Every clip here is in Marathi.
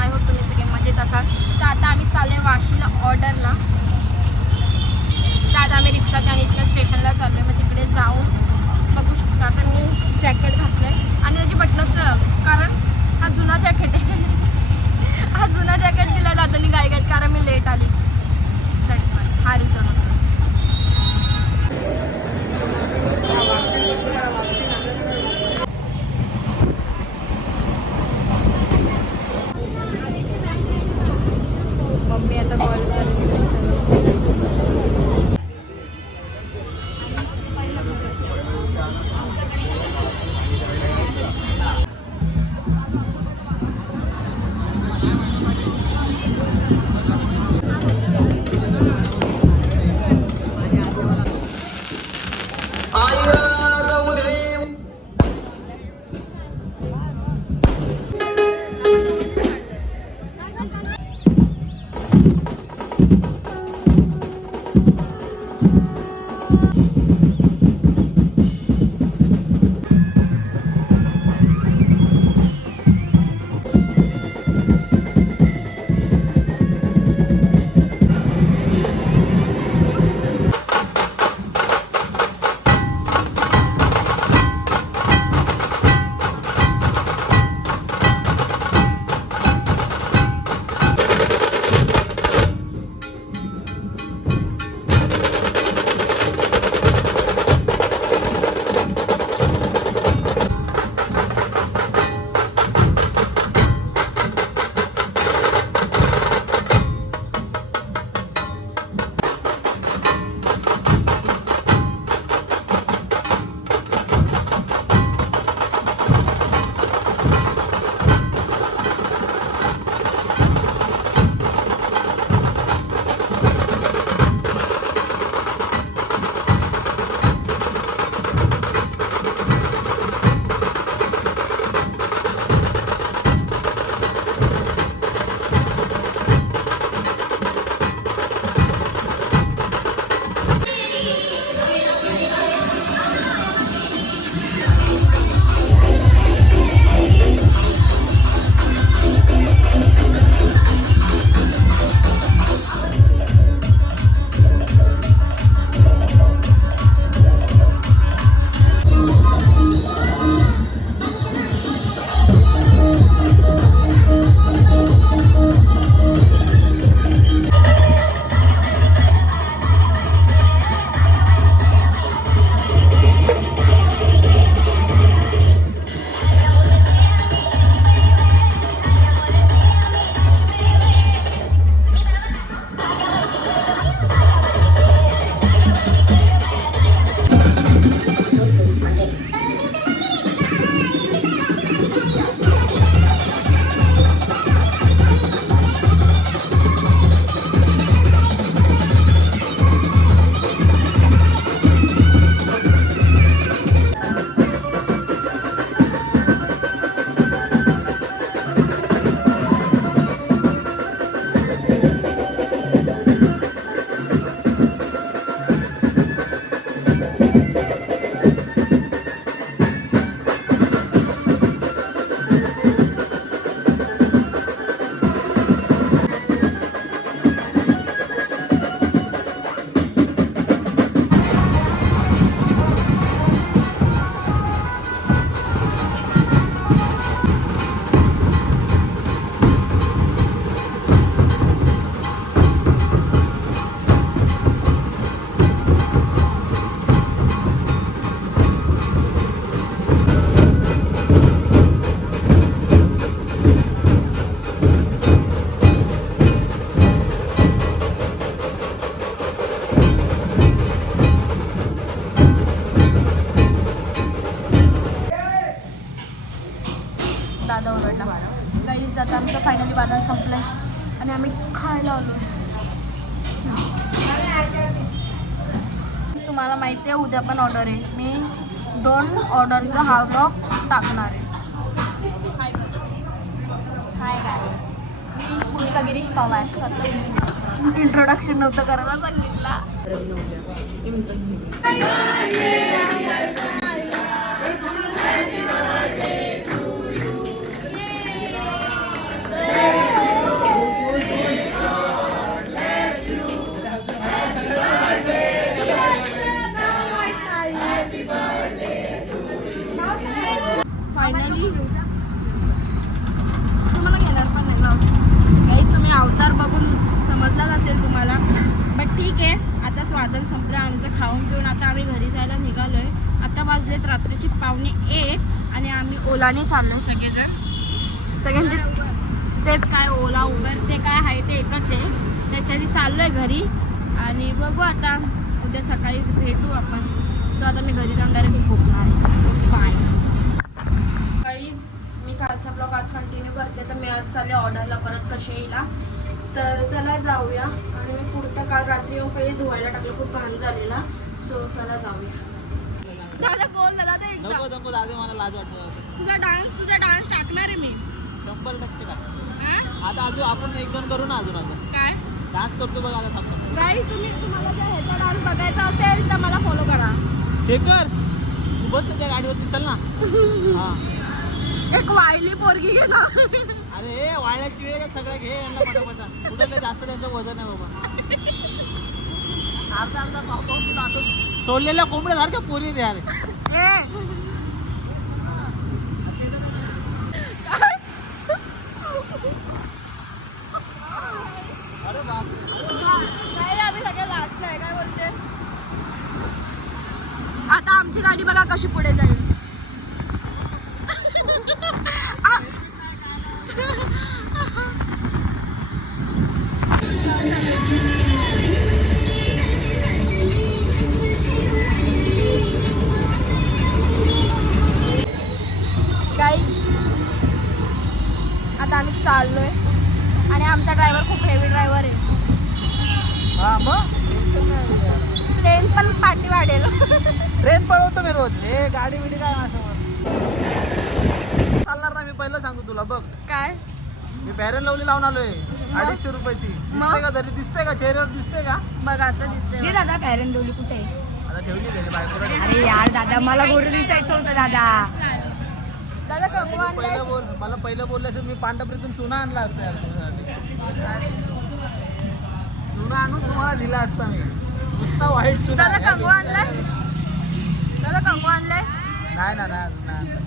आय होप तुम्ही सगळे मजेत असाल. तर आता आम्ही चालले वाशीला ऑर्डरला. तर आता आम्ही रिक्षात आणि इथल्या स्टेशनला चाललो आहे. मग तिकडे जाऊन बघू शकतो. आता मी जॅकेट घातलं आहे आणि त्याची बटनच कारण हा जुना जॅकेट आहे. हा जुना जॅकेट दिला जातो मी गायगात कारण मी लेट आली. दॅट्स वाय हा रिझन होता. मम्मी आता कॉल करेल. दादा ओरडला. गाईज आता आमचं फायनली बाजार संपलं आहे आणि आम्ही खायला आलो. तुम्हाला माहिती आहे उद्या पण ऑर्डर आहे. मी 2 ऑर्डरचा हा ब्लॉग टाकणार आहे. हाय काय मी भूमिका गिरीश पवार. इंट्रोडक्शन नव्हतं करायला सांगितला. आणि अवतार बघून समजलाच असेल तुम्हाला. बट ठीक आहे, आता स्वादन संपलं आमचं. खाऊन पिऊन आता आम्ही घरी जायला निघालोय. आता वाजलेत रात्रीची 1:15 आणि आम्ही ओलाने चाललोय सगळेजण. सगळ्यांचे तेच काय ओला उबर ते काय आहे ते एकच आहे. त्याच्याने चाललोय घरी आणि बघू आता उद्या सकाळीच भेटू आपण. सो आता मी घरी जाऊन डायरेक्ट झोपणार आहे. So bye guys. मी कालचा ब्लॉग आज कंटिन्यू करते. तर मी आज चालले ऑर्डरला परत कशेईला. तर चला जाऊया. आणि मी कुर्ता काल रात्री येऊन पहिले धुवायला टाकलं, खूप घाण झालेला. सो चला जाऊया. दादा बोल ना दादा एकदा. नको नको दादा, मला लाज वाटत. तुझा डान्स टाकणार आहे मी. 100% का. हा? आता अजून आपण एक दोन करू ना अजून. आता काय डान्स करतो बघा आता आपण. गाईज तुम्हाला जर ह्याचा डान्स बघायचा असेल तर मला फॉलो करा. शेखर तू बस त्या गाडीवरती चल ना. हा एक वायली पोरगी घे ना. अरे हे वाळल्याची वेळ सगळं घे यांना पटापटा. कुठे जास्त त्यांचं वजन आहे बाबा. अर्धा अर्धा पाव पाव किलो असं सोडलेल्या कोंबड्यासारख्या पोरी रे. अरे अरे बाप. नाही आम्ही सगळे लास्ट आहे. काय बोलते आता आमची गाडी बघा कशी पुढे जाईल. आता आम्ही चाललोय आणि आमचा ड्रायव्हर खूप हेवी ड्रायव्हर आहे. हा मग ट्रेन पण पाठी वाढेल. ट्रेन पळवतो मी रोज. हे गाडी बिडी काय असं चालणार ना. मी पहिलं सांगतो तुला बघ. काय मी बॅरन लावली लावून आलोय 250 रुपयाची. दिसते का तरी? दिसते का चेहऱ्यावर? दिसते का? बघ आता दिसते. दादा फॅरन डोली कुठे? आता ठेवली त्याची बायको. अरे यार दादा, मला गोड दिसायचं होतं दादा. दादा कंगवा आणलाय. पहिलं बोल. मला पहिलं बोलल्याचं मी पांढरपुरीतून चुना आणला असता यार तुझ्यासाठी. चुना आणून तुम्हाला दिला असता मी. नुसता व्हाईट चुना. दादा कंगवा आणलाय. दादा कंगवा आणलाय. नाही ना नाही अजून नाही आणला.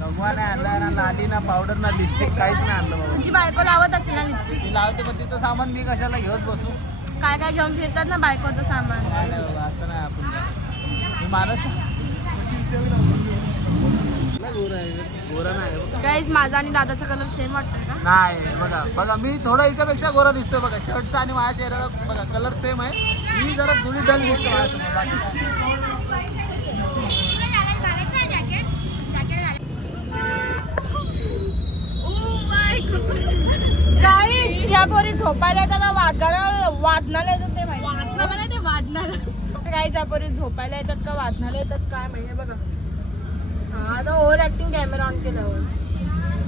कंगवा नाही आणला ना. लाली ना पावडर ना लिपस्टिक काहीच नाही आणलं बाबा. तुझी बायको लावत असेल ना लिपस्टिक. ती लावते पण तिचं सामान मी कशाला घेऊन बसू. काय काय घेऊन फिरतात ना बायकोचं सामान. नाही नाही बाबा असं नाही. आपण मी माणूस गोरा नाही. गाईज माझा आणि दादाचा कलर सेम वाटतोय का? नाही बघा बघा मी थोडा हिच्यापेक्षा गोरा दिसतोय बघा. शर्टचा आणि माझ्या चेहऱ्याला बघा कलर सेम आहे. मी जरा थोडी डल दिसतो गाईज या पोरी झोपायला येतात वादनाला येतात ते माहिती. वादनाला गाईज या पोरी झोपायला येतात का वादनाला येतात काय माहिती. बघा हा आता ओव्हर ऍक्टिंग कॅमेरा ऑन केल्यावर.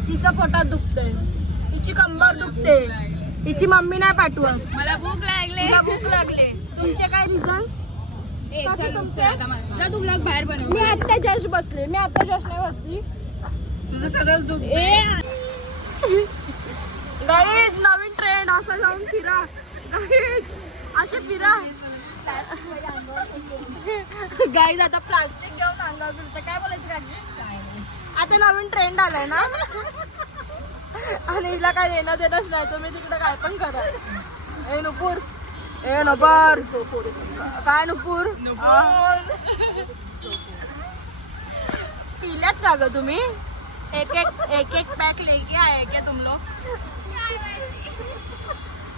तिचं पोटात दुखतंय, तिची कंबर दुखते, तिची मम्मी नाही पाठवत. मला भूक लागले. तुमचे काय रिझन्स? बाहेर बनव. मी आता जस्ट बसले. मी आता जस्ट नाही बसली. तुझं सगळं दूध. गाईज नवीन ट्रेंड असं जाऊन फिरा. गाईज असे फिरा. गाईज आता प्लास्टिक घेऊन अंगावर फिरतं. काय बोलायचं काळजी? आता नवीन ट्रेंड आलाय ना. आणि हिला काय देणं देणंच नाही. तुम्ही तिकडे काय पण करा. ए नुपूर काय नुपूर पिल्यात का ग तुम्ही? एक एक पॅक लेके आहे क्या तुम लोग?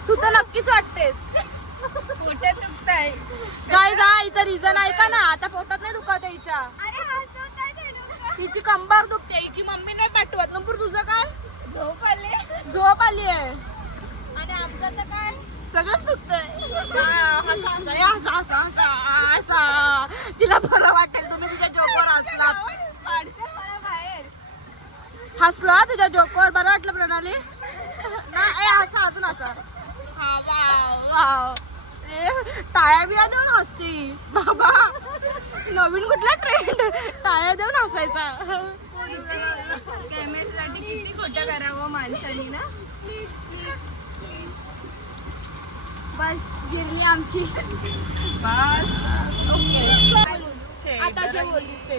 तू तर नक्कीच वाटतेस. पोटात दुखतंय. काय जा हिचं रिझन ऐका ना. आता पोटात नाही दुखत हिच्या. हिची कंबर दुखते. हिची मम्मी नाही पाठवत. नुपूर तुझं काय? झोप आली आहे. आणि आमचं तर काय सगळंच दुखतंय. तिला बरं वाटेल. तुम्ही तुझ्या जोकवर हसला तुझ्या जोकवर बरं वाटलं प्रणाली ना. हसा अजून हसा. टाळ्या बिया देऊन हसती बाबा. नवीन कुठला ट्रेंड टाळ्या देऊन हसायचा. कॅमेऱ्यासाठी किती खोटं करावं माणसानी ना. बस गिरली आमची. आता जे बोललीस ते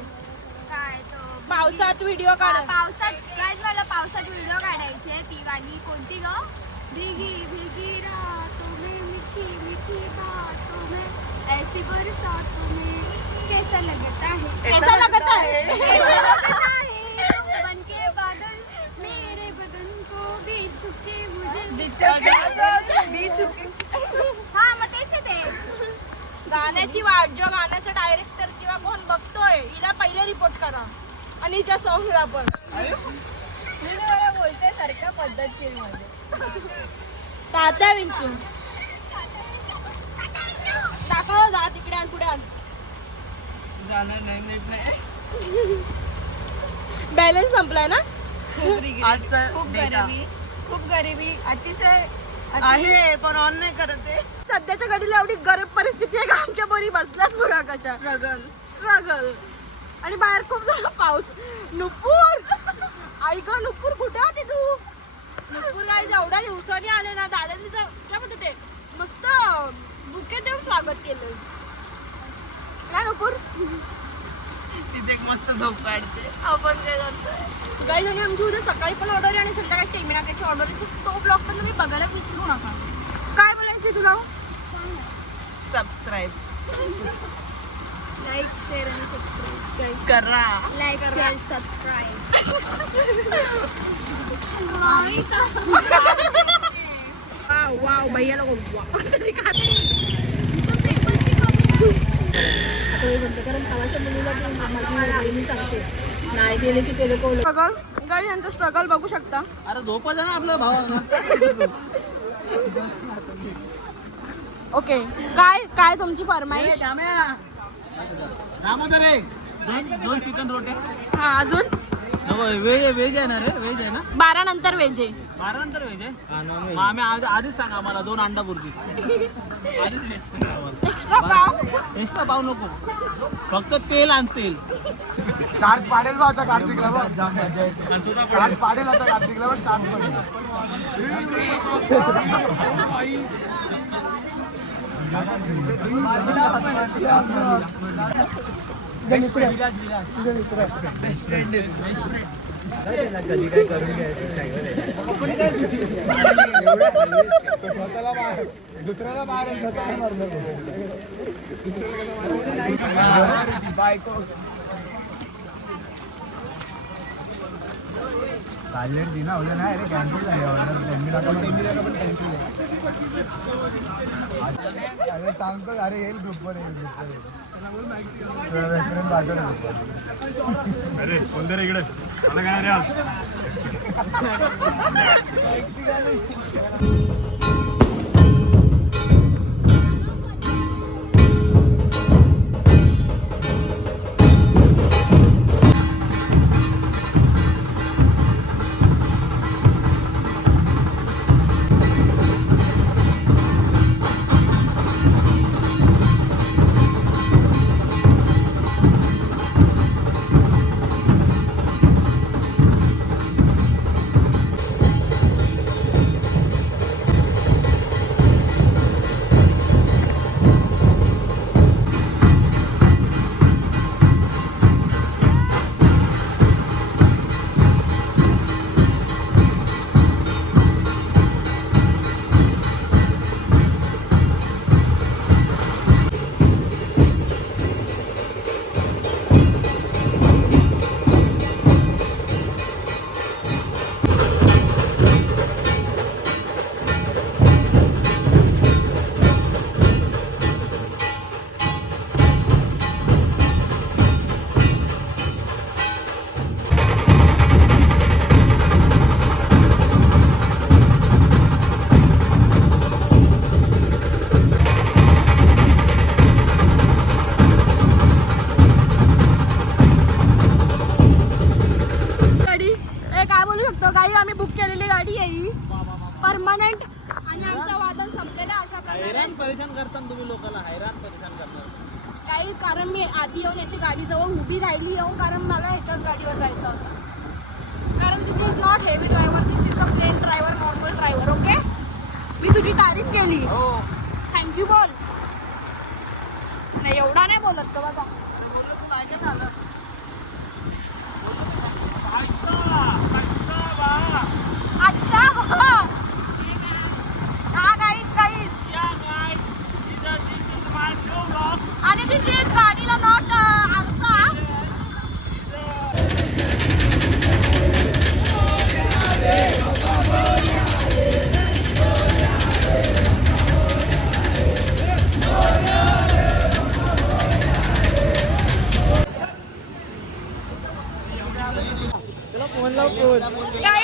काय तो पावसात व्हिडिओ काढ. पावसात काय मला पावसात व्हिडिओ काढायचे. ती वाली कोणती ग? दिघी सी बरसातों में कैसा लगता है कैसा लगता है बन के बादल मेरे बदन को भी छुके मुझे हा मग तेच ते गाण्याची वाट जो गाण्याचा डायरेक्टर किंवा कोण बघतोय हिला पहिले रिपोर्ट करा आणि हिच्या सॉंगला पण मी मला बोलते सारख्या पद्धतशीर मध्ये तात्या विंचू दाखव जा तिकडे आणि पुढे आण जाणार नाही नीट नाही बॅलन्स संपलाय ना आजचा खूप गरिबी अतिशय आहे पण ऑन नाही करत आहे. सध्याच्या घडीला एवढी गरीब परिस्थिती आहे का आमच्या बरी बसल्यात बघा कशा स्ट्रगल आणि बाहेर खूप झाला पाऊस. नुपूर ऐक नुपूर कुठे होती तू? नुपूर काय जेवढ्या दिवसांनी आले ना दादांनी काय म्हणते ते मस्त बुके देऊन स्वागत केलं ना नुपूर. तिथे एक मस्त झोप काढते आपण काय करतोय. काही जणी आमची उद्या सकाळी पण ऑर्डर आहे आणि संध्याकाळी टेमिनाक्याची ऑर्डर आहे. तो ब्लॉग पण तुम्ही बघायला विसरू नका. काय बोलायचं तुला? सबस्क्राईब लाईक शेअर आणि सबस्क्राईब करा. लाईक शेअर सबस्क्राईब वाव भैया लोग गाडी यांचं स्ट्रगल बघू शकता. अरे झोपा ना आपला भाव. ओके काय काय तुमची फरमाईश? दोन चिकन रोटे. हा अजून व्हेज आहे ना रे? व्हेज आहे ना? 12 नंतर वेज आहे. 12 नंतर व्हेज आहे. मग आम्ही आधीच सांगा आम्हाला 2 अंडा बुर्जी. एक्स्ट्रा पाव एक्स्ट्रा पाव नको फक्त तेल आणि तेल. साठ पाडेल बा आता कार्तिकला बघ. साठ पाडेल आता कार्तिकला बघ. 60 पाडेल. कधी काय करून स्वतःला बाहेर दुसऱ्याला बाहेर स्वतःला मारलं बायको. चालेल दी ना उद्या नाही रे कॅन्सल झाली ऑर्डर. अरे सांगतो अरे येईल ग्रुपवर येईल रेस्टॉरंट पाठवलं. अरे कोणत्या इकडे मला काय रे आज. परमनंट आणि आमचं वादन संपलेलं अशा प्रकारे. हैराण परेशान करता तुम्ही लोकांना. हैराण परेशान करता काही कारण मी आधी येऊन याची गाडी जवळ उभी राहिली येऊन कारण मला ह्याच्याच गाडीवर जायचं होतं. कारण this is not heavy driver, this is a plain driver, normal driver. Okay मी तुझी तारीफ केली. थँक्यू बोल. नाही एवढा नाही बोलत तो बघा. अच्छा हा गाईच Yeah guys, this is my new vlog. सोबत